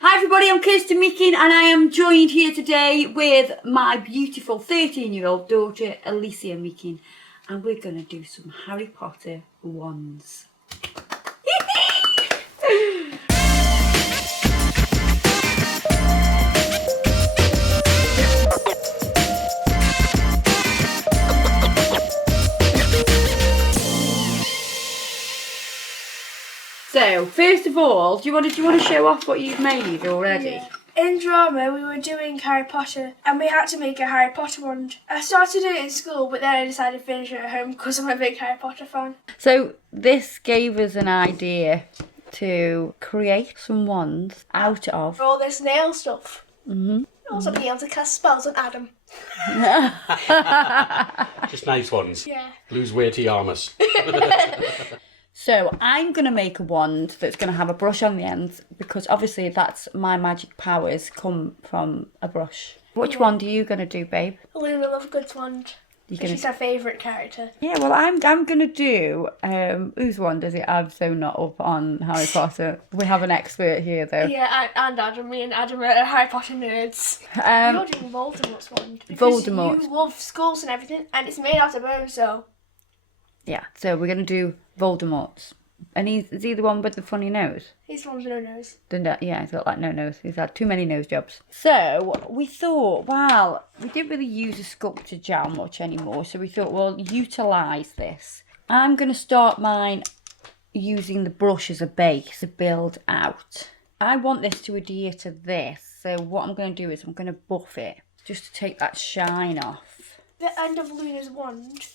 Hi everybody, I'm Kirsten Meakin and I am joined here today with my beautiful 13-year-old daughter Alicia Meakin, and we're going to do some Harry Potter wands. So, first of all, do you want to show off what you've made already? Yeah. In drama, we were doing Harry Potter, and we had to make a Harry Potter wand. I started it in school, but then I decided to finish it at home because I'm a big Harry Potter fan. So, this gave us an idea to create some wands out of... For all this nail stuff. Also being able to cast spells on Adam. Just nice ones. Yeah. Lose weighty armors. So I'm going to make a wand that's going to have a brush on the end because obviously that's my magic powers come from a brush. Which wand are you going to do, babe? Luna Lovegood's wand. She's our favourite character. Yeah, well, I'm going to do... whose wand is it? I'm so not up on Harry Potter. We have an expert here, though. Yeah, and Adam. Me and Adam are Harry Potter nerds. You're doing Voldemort's wand. Voldemort. You love skulls and everything, and it's made out of bone, so... Yeah, so we're going to do Voldemort's. And is he the one with the funny nose? He's the one with no nose. Yeah, he's got like no nose. He's had too many nose jobs. So we thought, well, we didn't really use a sculpture gel much anymore. So we thought, well, utilise this. I'm going to start mine using the brush as a base to build out. I want this to adhere to this. So what I'm going to do is I'm going to buff it just to take that shine off. The end of Luna's wand,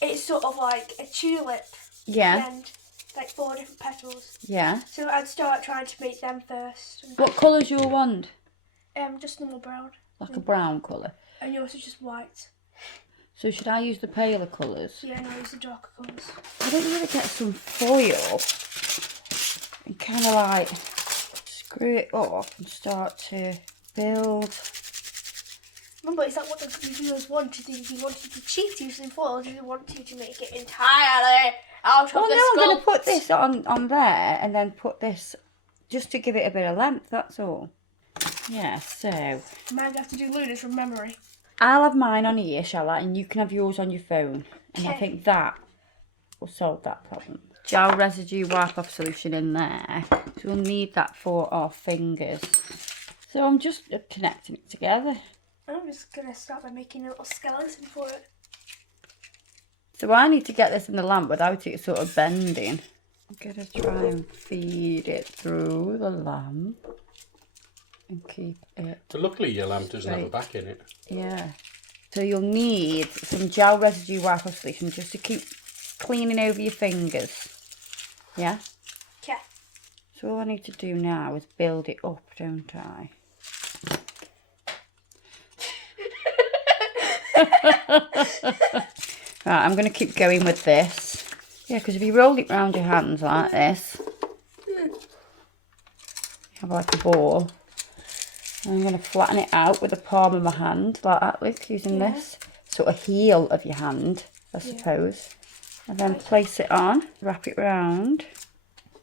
it's sort of like a tulip. Yeah. And like 4 different petals. Yeah. So I'd start trying to make them first. What colour's your wand? Just normal brown. Like a brown colour. And yours is just white. So should I use the paler colours? Yeah, no, use the darker colours. I don't want to get some foil and kind of like screw it up and start to build. Remember, is that what the reviewers wanted? Did you wanted to cheat using foil, or did you want you to make it entirely out of the I'm going to sculpt? put this on there and then put this just to give it a bit of length, that's all. Yeah, so You might have to do Luna's from memory. I'll have mine on here, shall I? And you can have yours on your phone. And I Okay. think that will solve that problem. Gel residue wipe off solution in there. So we'll need that for our fingers. So I'm just connecting it together. I'm just going to start by making a little skeleton for it. So I need to get this in the lamp without it sort of bending. I'm going to try and feed it through the lamp and keep it. But luckily your lamp doesn't have a back in it. Yeah. So you'll need some gel residue wipe off solution just to keep cleaning over your fingers. Yeah? Okay. So all I need to do now is build it up, don't I? Right, I'm going to keep going with this. Yeah, because if you roll it round your hands like this, you have like a ball. And I'm going to flatten it out with the palm of my hand, like that, look, using this sort of heel of your hand, I suppose. And then place it on, wrap it round.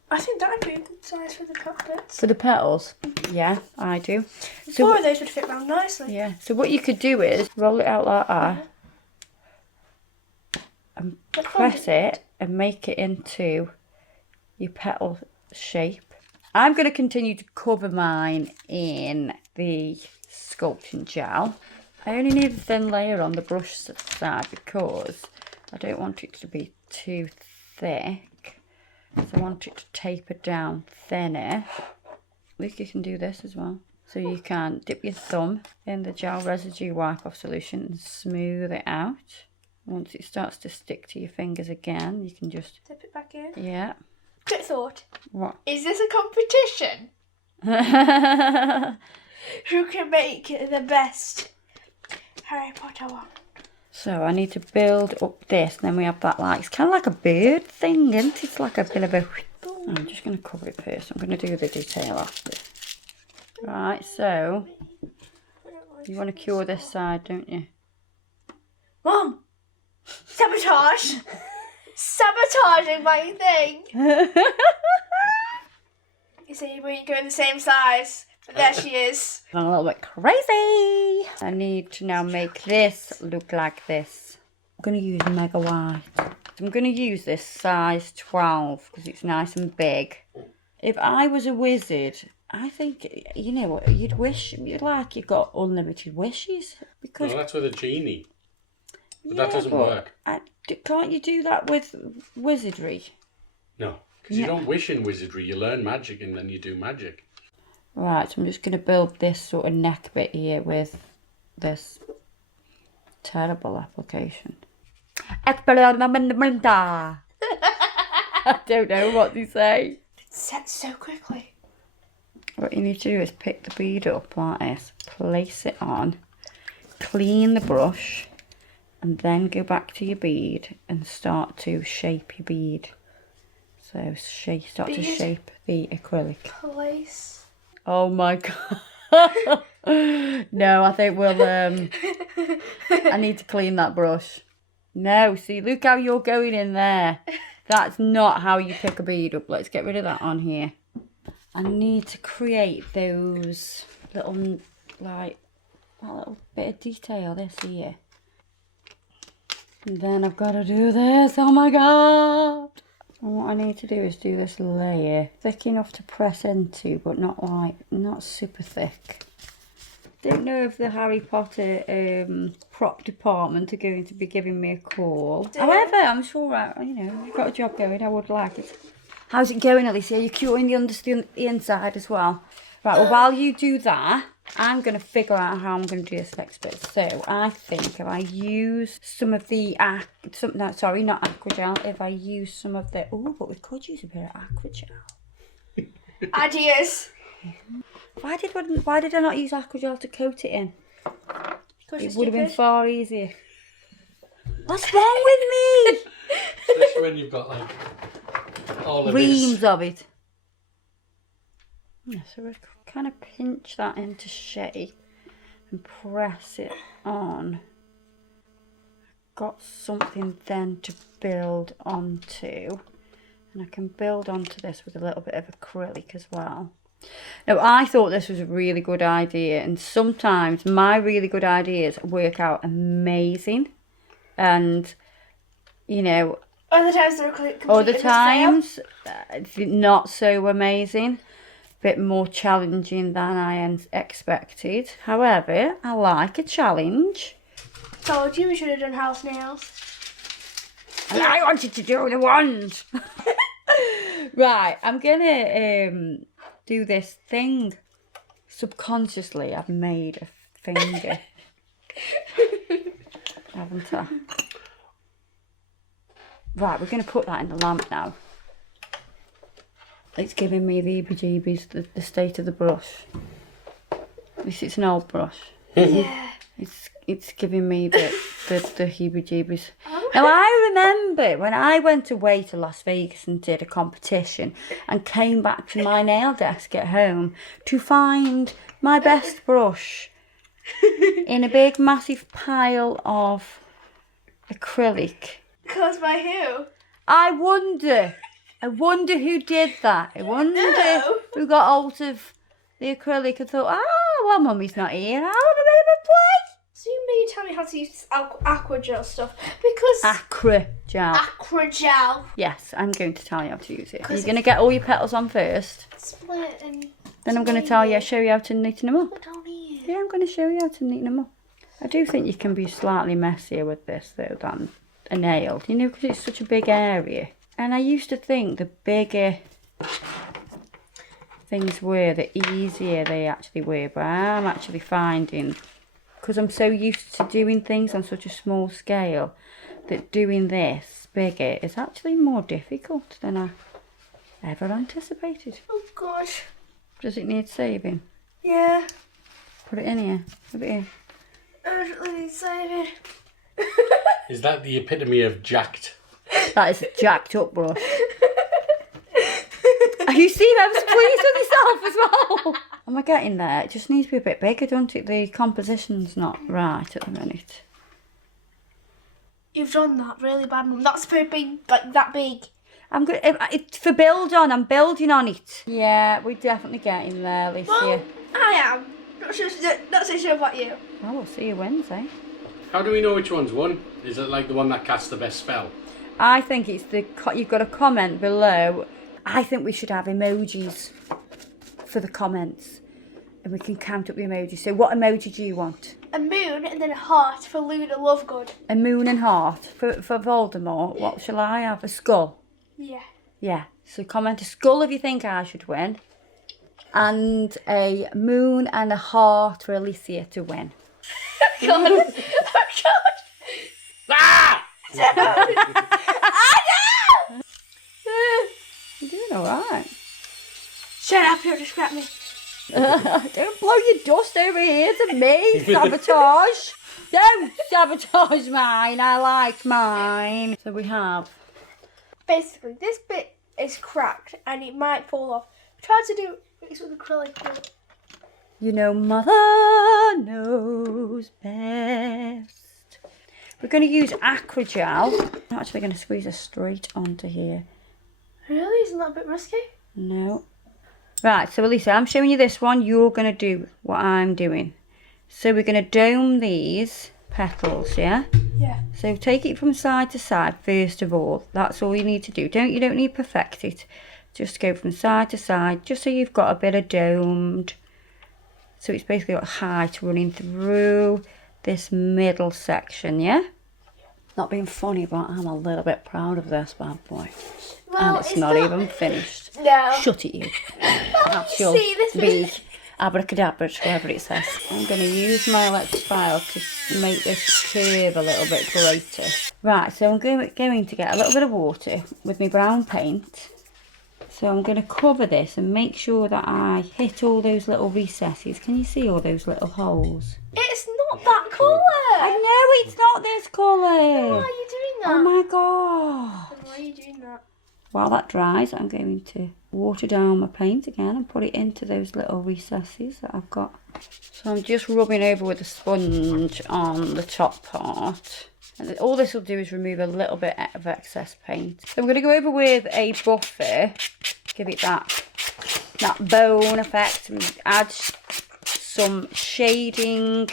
I think that would be a good size for the puppets. For the petals? Yeah, I do. So 4 of those would fit round nicely. yeah, so what you could do is roll it out like that and press it and make it into your petal shape. I'm going to continue to cover mine in the sculpting gel. I only need a thin layer on the brush side because I don't want it to be too thick. So I want it to taper down thinner. Look, you can do this as well. So you can dip your thumb in the gel residue wipe off solution and smooth it out. Once it starts to stick to your fingers again, you can just, Dip it back in. yeah. Quick thought. What? Is this a competition? Who can make the best Harry Potter one? So I need to build up this, and then we have that like, it's kind of like a bird thing, isn't it? It's like a bit of a, I'm just going to cover it first. I'm going to do the detail after. Right, so you want to cure this side, don't you? Mom! Sabotage! Sabotaging my thing! You see, we go in the same size. But there she is. I'm a little bit crazy. I need to now make this look like this. I'm going to use Mega White. I'm going to use this size 12 because it's nice and big. If I was a wizard, I think, you know what, you'd like you've got unlimited wishes. Because No, that's with a genie. But yeah, that doesn't but work. Can't you do that with wizardry? No, because you don't wish in wizardry. You learn magic and then you do magic. Right, so I'm just going to build this sort of neck bit here with this terrible application. I don't know what they say. It's set so quickly. What you need to do is pick the bead up like this, place it on, clean the brush, and then go back to your bead and start to shape your bead. So start to shape the acrylic. Place. Oh my god. No, I think we'll I need to clean that brush. No, see, look how you're going in there. That's not how you pick a bead up. Let's get rid of that on here. I need to create those little, like, that little bit of detail, this here. And then I've got to do this. Oh my god. And what I need to do is do this layer thick enough to press into, but not super thick. Don't know if the Harry Potter prop department are going to be giving me a call. However, I'm sure you've got a job going. I would like it. How's it going, Alicia? Are you curing the inside as well? Right. Well, while you do that, I'm going to figure out how I'm going to do this next bit. So I think if I use some of the not aquagel. If I use some of the but we could use a bit of aquagel. Ideas. Why did I not use aquagel to coat it in? It would have been far easier. What's wrong with me? Especially when you've got like all of reams this. of it. Yeah, so we kind of pinch that into shape and press it on. Got something then to build onto, and I can build onto this with a little bit of acrylic as well. Now, I thought this was a really good idea, and sometimes my really good ideas work out amazing, and Other times they're completely other times not so amazing. Bit more challenging than I expected. However, I like a challenge. Told you we should have done house nails. And I wanted to do the wand. Right, I'm gonna do this thing. Subconsciously, I've made a finger. Haven't I? Right, we're gonna put that in the lamp now. It's giving me the heebie-jeebies, the state of the brush. This is an old brush. Yeah. It's giving me the heebie-jeebies. Now, I remember when I went away to Las Vegas and did a competition and came back to my nail desk at home to find my best brush in a big, massive pile of acrylic. Caused by who? I wonder who did that. I wonder who got hold of the acrylic and thought, well, Mummy's not here. I'll have a bit of a play. So you may tell me how to use aquagel stuff because aquagel. Yes, I'm going to tell you how to use it. You're going to get all your petals on first. Split and. Then I'm going to show you how to neaten them up. Down here. Yeah, I'm going to show you how to neaten them up. I do think you can be slightly messier with this though than a nail, because it's such a big area. And I used to think the bigger things were, the easier they actually were. But I'm actually finding, because I'm so used to doing things on such a small scale, that doing this bigger is actually more difficult than I ever anticipated. Oh gosh. Does it need saving? Yeah. Put it in here. Put it here. Urgently need saving. Is that the epitome of jacked? That is a jacked up brush. You seem ever so pleased with yourself as well. Am I getting there? It just needs to be a bit bigger, don't it? The composition's not right at the minute. You've done that really bad, Mum. That's supposed to be like that big. I'm good. It's for build on. I'm building on it. Yeah, we're definitely getting there, Alicia. Well, I am. Not so sure about you. Well, we'll see you Wednesday. How do we know which one's won? Is it like the one that casts the best spell? I think it's you've got a comment below. I think we should have emojis for the comments. And we can count up the emojis. So what emoji do you want? A moon and then a heart for Luna Lovegood. A moon and heart. For Voldemort, what shall I have? A skull? Yeah. Yeah. So comment a skull if you think I should win. And a moon and a heart for Alicia to win. God. Oh, God. Ah! You're doing alright. Shut up, you'll distract me. Don't blow your dust over here to me, sabotage. Don't sabotage mine. I like mine. So we have. Basically, this bit is cracked and it might fall off. Try to do it with acrylic glue. You know, mother knows best. We're going to use Acrogel. I'm actually going to squeeze it straight onto here. Really? Isn't that a bit risky? No. Right, so Elisa, I'm showing you this one. You're going to do what I'm doing. So we're going to dome these petals, yeah? Yeah. So take it from side to side first of all. That's all you need to do. You don't need to perfect it. Just go from side to side, just so you've got a bit of domed. So it's basically got height running through this middle section, yeah? Not being funny, but I'm a little bit proud of this bad boy. Well, And it's not even finished. No. Shut it, you. That's your See, this big abracadabra, whatever it says. I'm going to use my electric file to make this curve a little bit greater. Right, so I'm going to get a little bit of water with my brown paint. So I'm going to cover this and make sure that I hit all those little recesses. Can you see all those little holes? It's not that colour. I know it's not this colour. Why are you doing that? Oh my god. Why are you doing that? While that dries, I'm going to water down my paint again and put it into those little recesses that I've got. So I'm just rubbing over with a sponge on the top part. And all this will do is remove a little bit of excess paint. So I'm going to go over with a buffer, give it that bone effect, and add some shading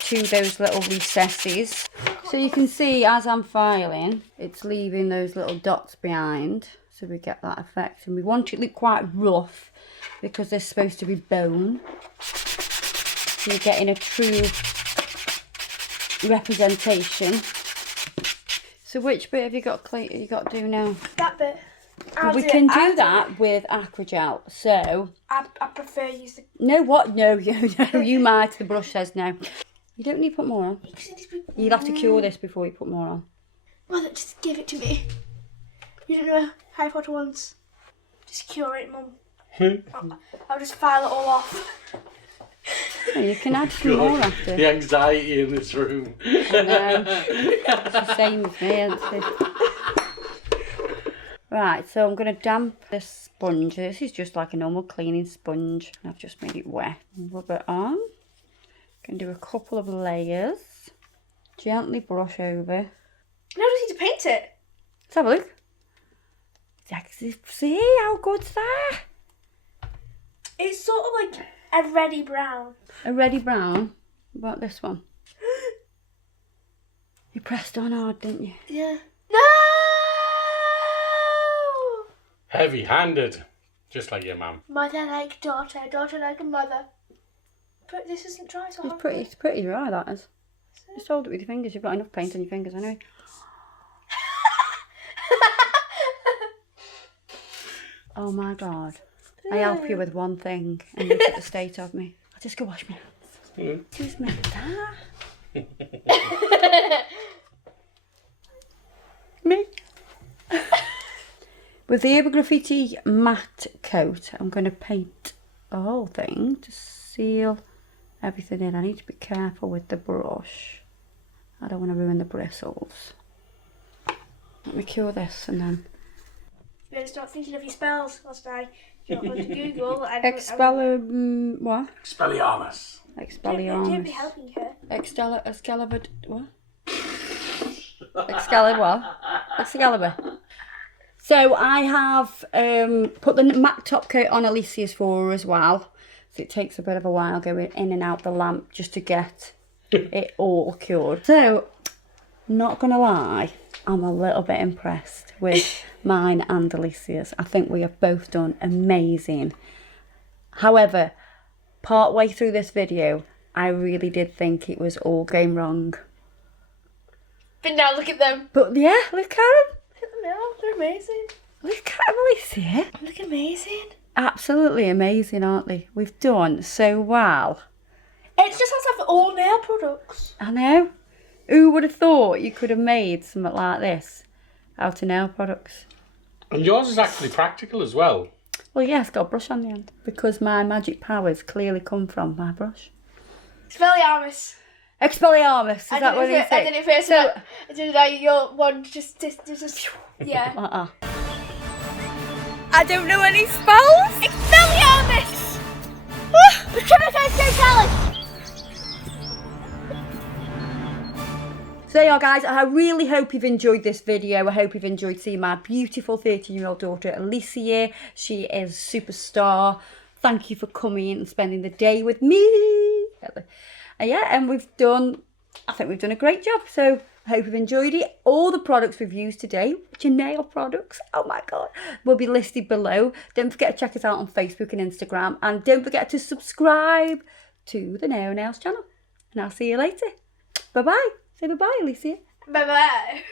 to those little recesses. So you can see as I'm filing, it's leaving those little dots behind. So we get that effect. And we want it to look quite rough because they're supposed to be bone. So you're getting a true representation. So which bit have you got to do now? That bit. We can do that with Acrogel. So I prefer use the. no, what? No, you might. The brush says no. You don't need to put more on. You'll have to cure this before you put more on. Mother, just give it to me. You don't know Harry Potter once. Just cure it, Mum. I'll just file it all off. Oh, you can add some more after. The anxiety in this room. I know. It's the same as me, isn't it? Right, so I'm going to damp this sponge. This is just like a normal cleaning sponge. I've just made it wet. Rub it on. Can do a couple of layers. Gently brush over. No, I just need to paint it. Let's have a look. See how good's that? It's sort of like a reddy brown. A reddy brown. What about this one? You pressed on hard, didn't you? Yeah. No! Heavy-handed. Just like your mum. Mother like daughter, daughter like a mother. But this isn't dry, so It's pretty dry, that is. Just hold it with your fingers. You've got enough paint on your fingers anyway. Oh my god. I help you with one thing and look at the state of me. I'll just go wash my hands. Just make that. Me. With the Urban Graffiti matte coat, I'm going to paint the whole thing to seal everything in. I need to be careful with the brush. I don't want to ruin the bristles. Let me cure this and then... You better start thinking of your spells last night. You don't go to Google and... what? Expelliarmus. Expelliarmus. Don't be helping her. Excalibur... What? Excalibur what? Excalibur. So I have put the matte top coat on Alicia's for her as well. So it takes a bit of a while going in and out the lamp just to get it all cured. So, not gonna lie, I'm a little bit impressed with mine and Alicia's. I think we have both done amazing. However, part way through this video, I really did think it was all going wrong. But now look at them. But yeah, look at them. Look at them now. They're amazing. Look at them, Alicia. Look amazing. Absolutely amazing, aren't they? We've done so well. It's just has to have all nail products. I know. Who would have thought you could have made something like this out of nail products? And yours is actually practical as well. Well, yeah, it's got a brush on the end. Because my magic powers clearly come from my brush. Expelliarmus. Expelliarmus, is that what you I say? did it first. So, I did like your one just yeah. I don't know any spells. Expelliarmus. The Triple Challenge. So yeah, guys, I really hope you've enjoyed this video. I hope you've enjoyed seeing my beautiful 13-year-old daughter, Alicia. She is a superstar. Thank you for coming and spending the day with me. Yeah, and I think we've done a great job. So I hope you've enjoyed it. All the products we've used today, which are nail products, oh my God, will be listed below. Don't forget to check us out on Facebook and Instagram. And don't forget to subscribe to the Nail Nails channel. And I'll see you later. Bye-bye. Say bye-bye, Alicia. Bye bye.